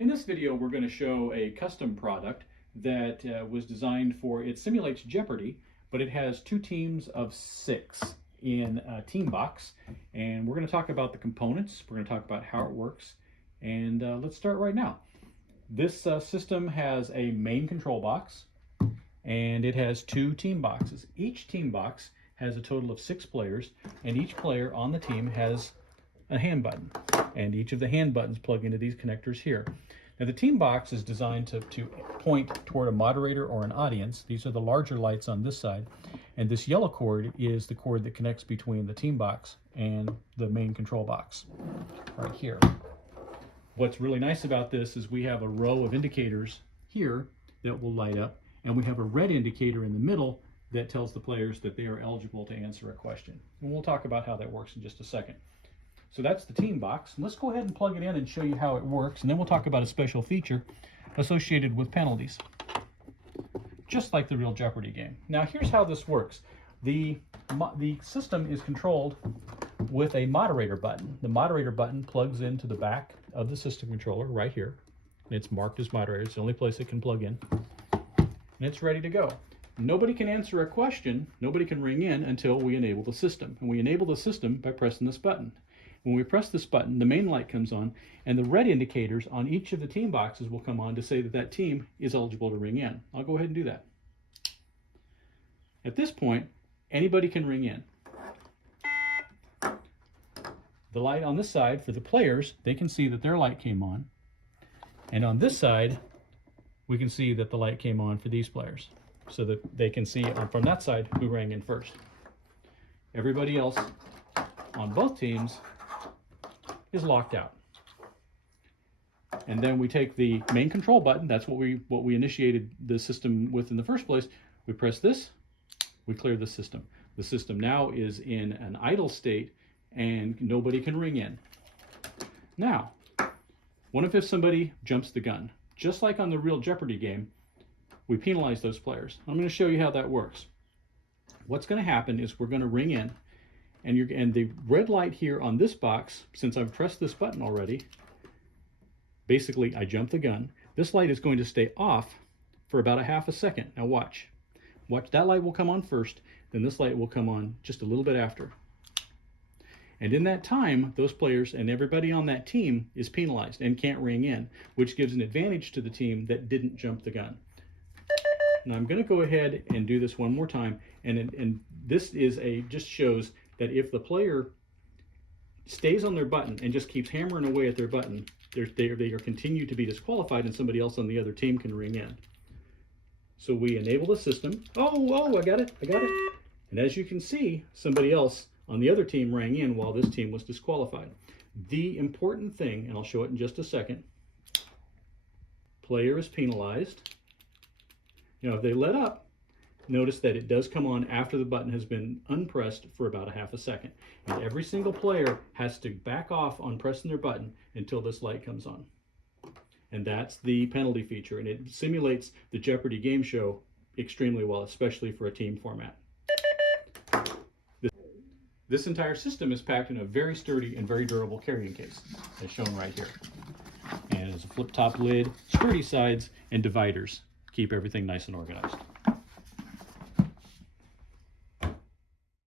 In this video, we're going to show a custom product that was designed for, it simulates Jeopardy, but it has two teams of 6 in a team box. And we're going to talk about the components, we're going to talk about how it works, and let's start right now. This system has a main control box, and it has 2 team boxes. Each team box has a total of 6 players, and each player on the team has a hand button, and each of the hand buttons plug into these connectors here. Now the team box is designed to point toward a moderator or an audience. These are the larger lights on this side, and this yellow cord is the cord that connects between the team box and the main control box right here. What's really nice about this is we have a row of indicators here that will light up, and we have a red indicator in the middle that tells the players that they are eligible to answer a question. And we'll talk about how that works in just a second. So that's the team box. Let's go ahead and plug it in and show you how it works, and then we'll talk about a special feature associated with penalties, just like the real Jeopardy game. Now here's how this works. The system is controlled with a moderator button. The moderator button plugs into the back of the system controller right here. It's marked as moderator. It's the only place it can plug in, and it's ready to go. Nobody can answer a question, nobody can ring in until we enable the system. And we enable the system by pressing this button. When we press this button, the main light comes on, and the red indicators on each of the team boxes will come on to say that that team is eligible to ring in. I'll go ahead and do that. At this point, anybody can ring in. The light on this side for the players, they can see that their light came on. And on this side, we can see that the light came on for these players, so that they can see from that side who rang in first. Everybody else on both teams is locked out. And then we take the main control button, that's what we initiated the system with in the first place. We press this, we clear the system. The system now is in an idle state and nobody can ring in. Now, what if somebody jumps the gun? Just like on the real Jeopardy game, we penalize those players. I'm going to show you how that works. What's going to happen is we're going to ring in, and the red light here on this box, since I've pressed this button already, basically I jump the gun. This light is going to stay off for about a half a second. Now watch. Watch, that light will come on first, then this light will come on just a little bit after. And in that time, those players and everybody on that team is penalized and can't ring in, which gives an advantage to the team that didn't jump the gun. Now I'm going to go ahead and do this one more time, and this is just shows that if the player stays on their button and just keeps hammering away at their button, they are continue to be disqualified, and somebody else on the other team can ring in. So we enable the system. Oh, I got it. And as you can see, somebody else on the other team rang in while this team was disqualified. The important thing, and I'll show it in just a second, player is penalized. Now, if they let up, notice that it does come on after the button has been unpressed for about a half a second. And every single player has to back off on pressing their button until this light comes on. And that's the penalty feature, and it simulates the Jeopardy game show extremely well, especially for a team format. This entire system is packed in a very sturdy and very durable carrying case, as shown right here. And it's a flip-top lid, sturdy sides, and dividers. Keep everything nice and organized.